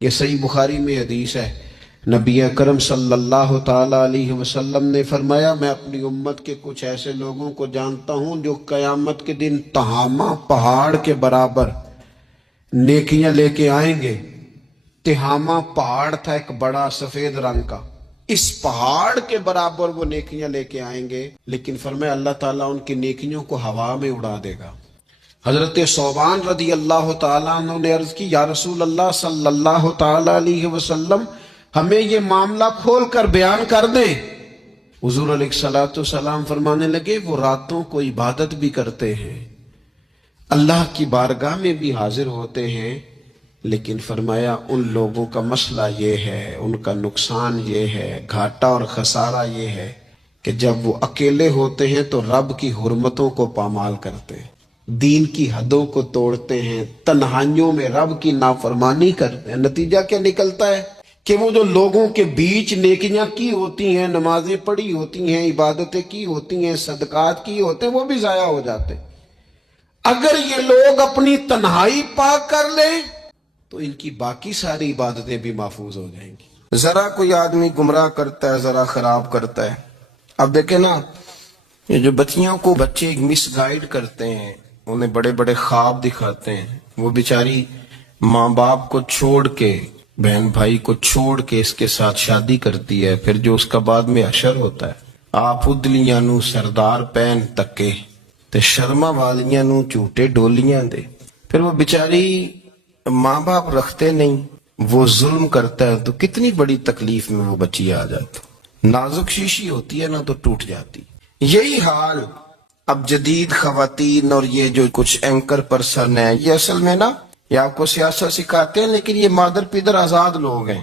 یہ صحیح بخاری میں حدیث ہے، نبی اکرم صلی اللہ تعالی علیہ وسلم نے فرمایا میں اپنی امت کے کچھ ایسے لوگوں کو جانتا ہوں جو قیامت کے دن تہامہ پہاڑ کے برابر نیکیاں لے کے آئیں گے۔ تہامہ پہاڑ تھا ایک بڑا سفید رنگ کا، اس پہاڑ کے برابر وہ نیکیاں لے کے آئیں گے، لیکن فرمایا اللہ تعالیٰ ان کی نیکیوں کو ہوا میں اڑا دے گا۔ حضرت ثوبان رضی اللہ تعالیٰ عنہ نے عرض کی یا رسول اللہ صلی اللہ تعالیٰ علیہ وسلم ہمیں یہ معاملہ کھول کر بیان کر دیں۔ حضور علیہ الصلوۃ والسلام فرمانے لگے وہ راتوں کو عبادت بھی کرتے ہیں، اللہ کی بارگاہ میں بھی حاضر ہوتے ہیں، لیکن فرمایا ان لوگوں کا مسئلہ یہ ہے، ان کا نقصان یہ ہے، گھاٹا اور خسارہ یہ ہے کہ جب وہ اکیلے ہوتے ہیں تو رب کی حرمتوں کو پامال کرتے ہیں، دین کی حدوں کو توڑتے ہیں، تنہائیوں میں رب کی نافرمانی کرتے ہیں۔ نتیجہ کیا نکلتا ہے کہ وہ جو لوگوں کے بیچ نیکیاں کی ہوتی ہیں، نمازیں پڑھی ہوتی ہیں، عبادتیں کی ہوتی ہیں، صدقات کی ہوتے ہیں، وہ بھی ضائع ہو جاتے ہیں۔ اگر یہ لوگ اپنی تنہائی پاک کر لیں تو ان کی باقی ساری عبادتیں بھی محفوظ ہو جائیں گی۔ ذرا کوئی آدمی گمراہ کرتا ہے، ذرا خراب کرتا ہے، اب دیکھیں نا یہ جو بچیوں کو بچے مس گائیڈ کرتے ہیں، انہیں بڑے بڑے خواب دکھاتے ہیں، وہ بیچاری ماں باپ کو چھوڑ کے، بہن بھائی کو چھوڑ کے اس کے ساتھ شادی کرتی ہے، پھر جو اس کا بعد میں حشر ہوتا ہے، آپ ادلیاں نو سردار پہن تکے تے شرما والیاں نو جھوٹے ڈولیاں دے، پھر وہ بیچاری ماں باپ رکھتے نہیں، وہ ظلم کرتا ہے تو کتنی بڑی تکلیف میں وہ بچی آ جاتی، نازک شیشی ہوتی ہے نا تو ٹوٹ جاتی۔ یہی حال اب جدید خواتین اور یہ جو کچھ اینکر پرسن ہیں، یہ اصل میں نا یہ آپ کو سیاست سکھاتے ہیں، لیکن یہ مادر پیدر آزاد لوگ ہیں،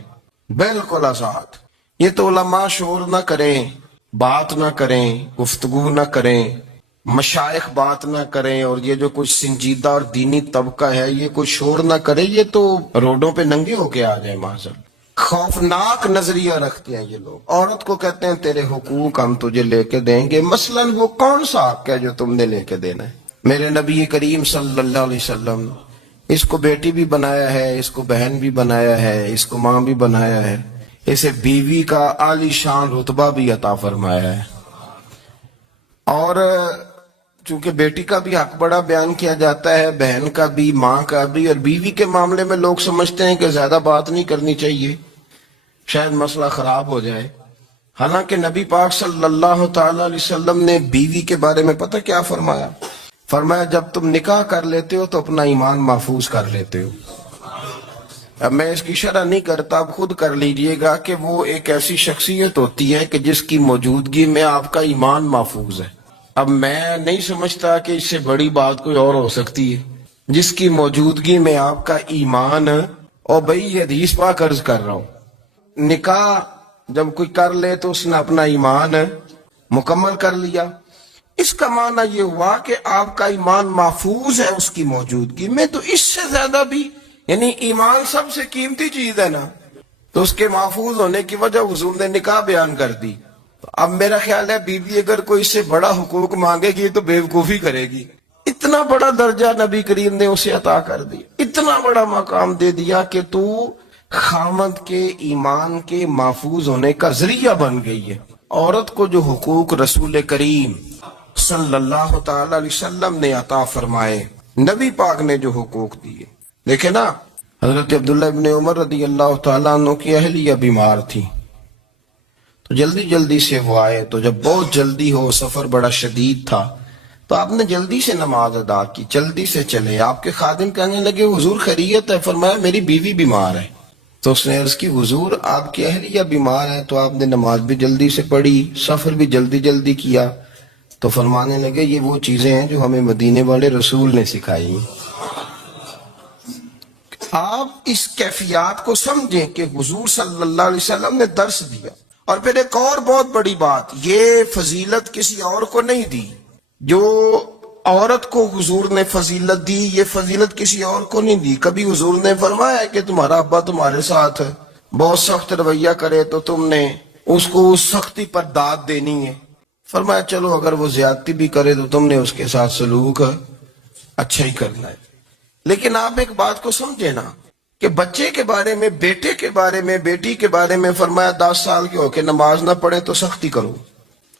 بالکل آزاد۔ یہ تو علماء شور نہ کریں، بات نہ کریں، گفتگو نہ کریں، مشائخ بات نہ کریں، اور یہ جو کچھ سنجیدہ اور دینی طبقہ ہے یہ کوئی شور نہ کرے، یہ تو روڈوں پہ ننگے ہو کے آ جائیں معذر۔ خوفناک نظریہ رکھتے ہیں یہ لوگ، عورت کو کہتے ہیں تیرے حقوق ہم تجھے لے کے دیں گے، مثلا وہ کون سا حق ہے جو تم نے لے کے دینا ہے؟ میرے نبی کریم صلی اللہ علیہ وسلم اس کو بیٹی بھی بنایا ہے، اس کو بہن بھی بنایا ہے، اس کو ماں بھی بنایا ہے، اسے بیوی کا عالی شان رتبہ بھی عطا فرمایا ہے، اور چونکہ بیٹی کا بھی حق بڑا بیان کیا جاتا ہے، بہن کا بھی، ماں کا بھی، اور بیوی کے معاملے میں لوگ سمجھتے ہیں کہ زیادہ بات نہیں کرنی چاہیے، شاید مسئلہ خراب ہو جائے، حالانکہ نبی پاک صلی اللہ تعالی علیہ وسلم نے بیوی کے بارے میں پتہ کیا فرمایا؟ فرمایا جب تم نکاح کر لیتے ہو تو اپنا ایمان محفوظ کر لیتے ہو۔ اب میں اس کی شرح نہیں کرتا، اب خود کر لیجئے گا کہ وہ ایک ایسی شخصیت ہوتی ہے کہ جس کی موجودگی میں آپ کا ایمان محفوظ ہے۔ اب میں نہیں سمجھتا کہ اس سے بڑی بات کوئی اور ہو سکتی ہے، جس کی موجودگی میں آپ کا ایمان، اور بھئی یہ حدیث پاک عرض کر رہا ہوں، نکاح جب کوئی کر لے تو اس نے اپنا ایمان مکمل کر لیا، اس کا معنی یہ ہوا کہ آپ کا ایمان محفوظ ہے اس کی موجودگی میں، تو اس سے زیادہ بھی، یعنی ایمان سب سے قیمتی چیز ہے نا، تو اس کے محفوظ ہونے کی وجہ حضور نے نکاح بیان کر دی۔ اب میرا خیال ہے بیوی اگر کوئی اس سے بڑا حقوق مانگے گی تو بیوقوفی کرے گی، اتنا بڑا درجہ نبی کریم نے اسے عطا کر دیا، اتنا بڑا مقام دے دیا کہ تو خامد کے ایمان کے محفوظ ہونے کا ذریعہ بن گئی ہے۔ عورت کو جو حقوق رسول کریم صلی اللہ تعالی علیہ وسلم نے عطا فرمائے، نبی پاک نے جو حقوق دیے، دیکھیں نا حضرت عبداللہ ابن عمر رضی اللہ تعالیٰ عنہ کی اہلیہ بیمار تھی، تو جلدی جلدی سے وہ آئے، تو جب بہت جلدی ہو، سفر بڑا شدید تھا، تو آپ نے جلدی سے نماز ادا کی، جلدی سے چلے۔ آپ کے خادم کہنے لگے حضور خیریت ہے؟ فرمایا میری بیوی بیمار ہے۔ تو اس نے عرض کی حضور آپ کی اہلیہ بیمار ہے، تو آپ نے نماز بھی جلدی سے پڑھی، سفر بھی جلدی جلدی کیا، تو فرمانے لگے یہ وہ چیزیں ہیں جو ہمیں مدینے والے رسول نے سکھائی۔ آپ اس کیفیات کو سمجھیں کہ حضور صلی اللہ علیہ وسلم نے درس دیا۔ اور پھر ایک اور بہت بڑی بات، یہ فضیلت کسی اور کو نہیں دی، جو عورت کو حضور نے فضیلت دی، یہ فضیلت کسی اور کو نہیں دی۔ کبھی حضور نے فرمایا کہ تمہارا ابا تمہارے ساتھ بہت سخت رویہ کرے تو تم نے اس کو اس سختی پر داد دینی ہے؟ فرمایا چلو اگر وہ زیادتی بھی کرے تو تم نے اس کے ساتھ سلوک اچھا ہی کرنا ہے۔ لیکن آپ ایک بات کو سمجھے نا کہ بچے کے بارے میں، بیٹے کے بارے میں، بیٹی کے بارے میں فرمایا 10 سال کے ہو کے نماز نہ پڑھے تو سختی کرو،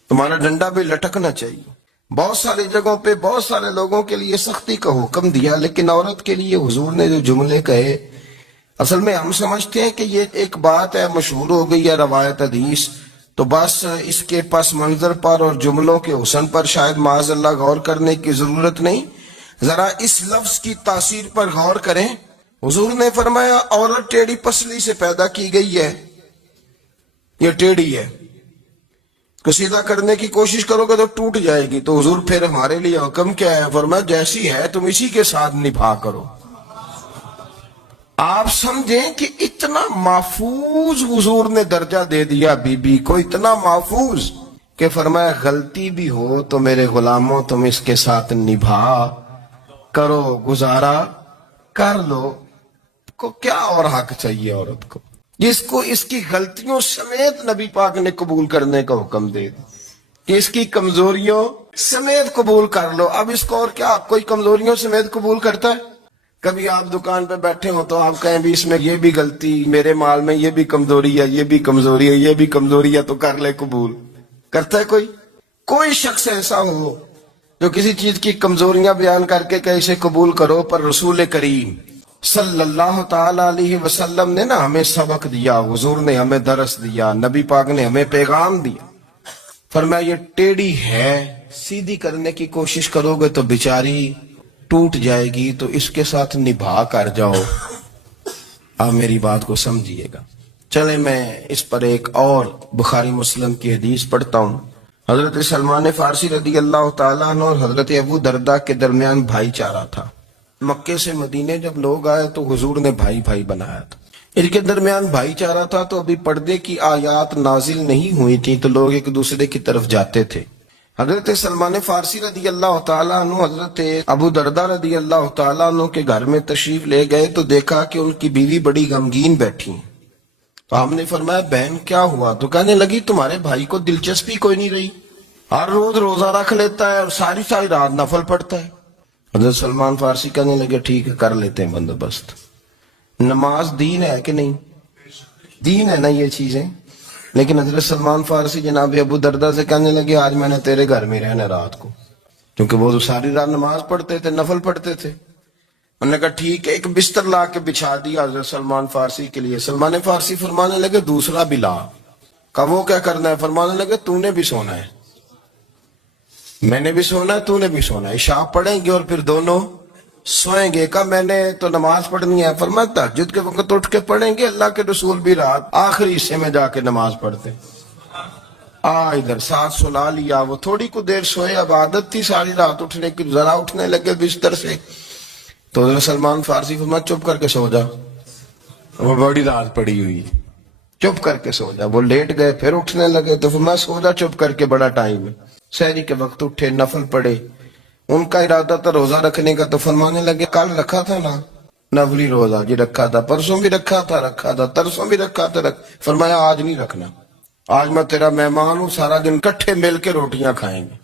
تمہارا ڈنڈا بھی لٹکنا چاہیے۔ بہت ساری جگہوں پہ بہت سارے لوگوں کے لیے سختی کا حکم دیا، لیکن عورت کے لیے حضور نے جو جملے کہے، اصل میں ہم سمجھتے ہیں کہ یہ ایک بات ہے، مشہور ہو گئی ہے روایت حدیث، تو بس اس کے پس منظر پر اور جملوں کے حسن پر شاید معاذ اللہ غور کرنے کی ضرورت نہیں۔ ذرا اس لفظ کی تاثیر پر غور کریں۔ حضور نے فرمایا عورت ٹیڑھی پسلی سے پیدا کی گئی ہے، یہ ٹیڑھی ہے، کو سیدھا کرنے کی کوشش کرو گے تو ٹوٹ جائے گی۔ تو حضور پھر ہمارے لیے حکم کیا ہے؟ فرمایا جیسی ہے تم اسی کے ساتھ نبھا کرو۔ آپ سمجھیں کہ اتنا محفوظ حضور نے درجہ دے دیا بی بی کو، اتنا محفوظ کہ فرمایا غلطی بھی ہو تو میرے غلاموں تم اس کے ساتھ نبھا کرو، گزارا کر لو۔ کو کیا اور حق چاہیے عورت کو، جس کو اس کی غلطیوں سمیت نبی پاک نے قبول کرنے کا حکم دے دی کہ اس کی کمزوریوں سمیت قبول کر لو۔ اب اس کو اور کیا، کوئی کمزوریوں سمیت قبول کرتا ہے؟ کبھی آپ دکان پہ بیٹھے ہو تو آپ کہیں بھی اس میں یہ بھی غلطی، میرے مال میں یہ بھی کمزوری ہے، یہ بھی کمزوری ہے، یہ بھی کمزوری ہے، تو کر لے قبول۔ کرتا ہے کوئی؟ کوئی شخص ایسا ہو جو کسی چیز کی کمزوریاں بیان کر کے کہ اسے قبول کرو؟ پر رسول کریم صلی اللہ تعالی علیہ وسلم نے نا ہمیں سبق دیا، حضور نے ہمیں درس دیا، نبی پاک نے ہمیں پیغام دیا۔ فرمایا یہ ٹیڑھی ہے، سیدھی کرنے کی کوشش کرو گے تو بیچاری ٹوٹ جائے گی، تو اس کے ساتھ نبھا کر جاؤ۔ آپ میری بات کو سمجھیے گا۔ چلے میں اس پر ایک اور بخاری مسلم کی حدیث پڑھتا ہوں۔ حضرت سلمان فارسی رضی اللہ تعالیٰ عنہ اور حضرت ابو درداء کے درمیان بھائی چارہ تھا۔ مکے سے مدینے جب لوگ آئے تو حضور نے بھائی بھائی بنایا تھا، ان کے درمیان بھائی چارہ تھا، تو ابھی پردے کی آیات نازل نہیں ہوئی تھی، تو لوگ ایک دوسرے کی طرف جاتے تھے۔ حضرت سلمان فارسی رضی اللہ تعالیٰ عنہ حضرت ابو درداء رضی اللہ تعالیٰ عنہ کے گھر میں تشریف لے گئے تو دیکھا کہ ان کی بیوی بڑی غمگین بیٹھی ہیں۔ تو ہم نے فرمایا بہن کیا ہوا؟ تو کہنے لگی تمہارے بھائی کو دلچسپی کوئی نہیں رہی، ہر روز روزہ رکھ لیتا ہے اور ساری ساری رات نفل پڑھتا ہے۔ حضرت سلمان فارسی کہنے لگے ٹھیک ہے کر لیتے ہیں بندوبست۔ نماز دین ہے کہ نہیں؟ دین ہے نا یہ چیزیں۔ لیکن حضرت سلمان فارسی جناب ابو درداء سے کہنے لگے آج میں نے تیرے گھر میں رہنا رات کو، کیونکہ وہ تو ساری رات نماز پڑھتے تھے، نفل پڑھتے تھے۔ انہوں نے کہا ٹھیک ہے، ایک بستر لا کے بچھا دیا حضرت سلمان فارسی کے لیے۔ سلمان فارسی فرمانے لگے دوسرا بھی لا۔ کہا وہ کیا کرنا ہے؟ فرمانے لگے تو نے بھی سونا ہے، میں نے بھی سونا ہے، تو نے بھی سونا ہے، عشاء پڑھیں گے اور پھر دونوں سوئیں گے۔ کہا میں نے تو نماز پڑھنی ہے۔ فرمایا تہجد کے وقت اٹھ کے پڑھیں گے، اللہ کے رسول بھی رات آخری حصے میں جا کے نماز پڑھتے۔ ادھر ساتھ سلا لیا، وہ تھوڑی کو دیر سوئے، اب عادت تھی ساری رات اٹھنے کی، ذرا اٹھنے لگے بستر سے تو حضرت سلمان فارسی فرمایا چپ کر کے سو جا، وہ بڑی رات پڑی ہوئی، چپ کر کے سو جا۔ وہ لیٹ گئے، پھر اٹھنے لگے تو فرمایا سو جا چپ کر کے، بڑا ٹائم ہے۔ سحری کے وقت اٹھے، نفل پڑھے، ان کا ارادہ تھا روزہ رکھنے کا، تو فرمانے لگے کل رکھا تھا نا نفلی روزہ، جی رکھا تھا، پرسوں بھی رکھا تھا، ترسوں بھی رکھا تھا، فرمایا آج نہیں رکھنا، آج میں تیرا مہمان ہوں، سارا دن کٹھے مل کے روٹیاں کھائیں گے،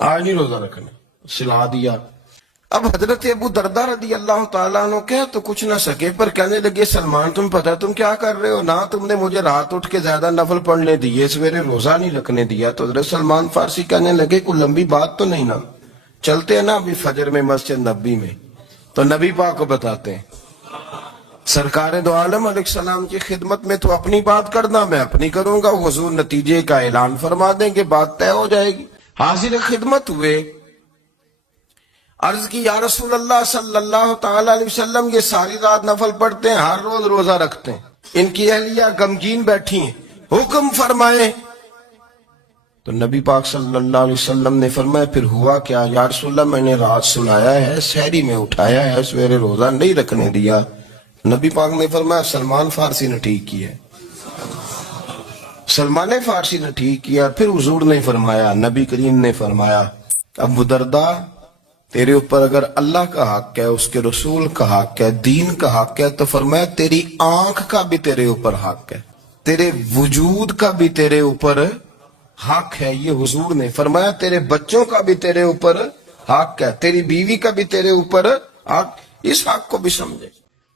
آج نہیں روزہ رکھنا، سلا دیا۔ اب حضرت ابو درداء رضی اللہ تعالیٰ عنہ کہہ تو کچھ نہ سکے، پر کہنے لگے سلمان تم پتہ تم کیا کر رہے ہو، نہ تم نے مجھے رات اٹھ کے زیادہ نفل پڑھنے دیے، سویرے روزہ نہیں رکھنے دیا۔ تو حضرت سلمان فارسی کہنے لگے کوئی لمبی بات تو نہیں نا، چلتے ہیں نا ابھی فجر میں مسجد نبی میں، تو نبی پاک کو بتاتے ہیں، سرکار دو عالم علیہ السلام کی خدمت میں تو اپنی بات کرنا، میں اپنی کروں گا، حضور نتیجے کا اعلان فرما دیں گے، بات طے ہو جائے گی۔ حاضر خدمت ہوئے، عرض کی یا رسول اللہ صلی اللہ تعالی علیہ وسلم یہ ساری رات نفل پڑھتے ہیں، ہر روز روزہ رکھتے ہیں، ان کی اہلیہ غمگین بیٹھی ہیں، حکم فرمائے۔ تو نبی پاک صلی اللہ علیہ وسلم نے فرمایا پھر ہوا کیا؟ یا رسول اللہ میں نے رات سنایا ہے، سحری میں اٹھایا ہے، سویرے روزہ نہیں رکھنے دیا۔ نبی پاک نے فرمایا سلمان فارسی نے ٹھیک کیا، سلمان فارسی نے ٹھیک کیا۔ پھر حضور نے فرمایا، نبی کریم نے فرمایا ابو درداء تیرے اوپر اگر اللہ کا حق ہے، اس کے رسول کا حق ہے، دین کا حق ہے، تو فرمایا تیری آنکھ کا بھی تیرے اوپر حق ہے، تیرے وجود کا بھی تیرے اوپر حق ہے۔ یہ حضور نے فرمایا تیرے بچوں کا بھی تیرے اوپر حق ہے، تیری بیوی کا بھی تیرے اوپر حق، اس حق کو بھی سمجھے۔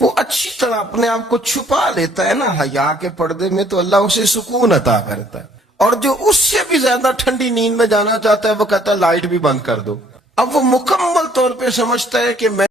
وہ اچھی طرح اپنے آپ کو چھپا لیتا ہے نا حیا کے پردے میں، تو اللہ اسے سکون عطا کرتا ہے. اور جو اس سے بھی زیادہ ٹھنڈی نیند میں جانا چاہتا ہے وہ کہتا ہے لائٹ بھی بند کر دو. اب وہ مکمل طور پہ سمجھتا ہے کہ میں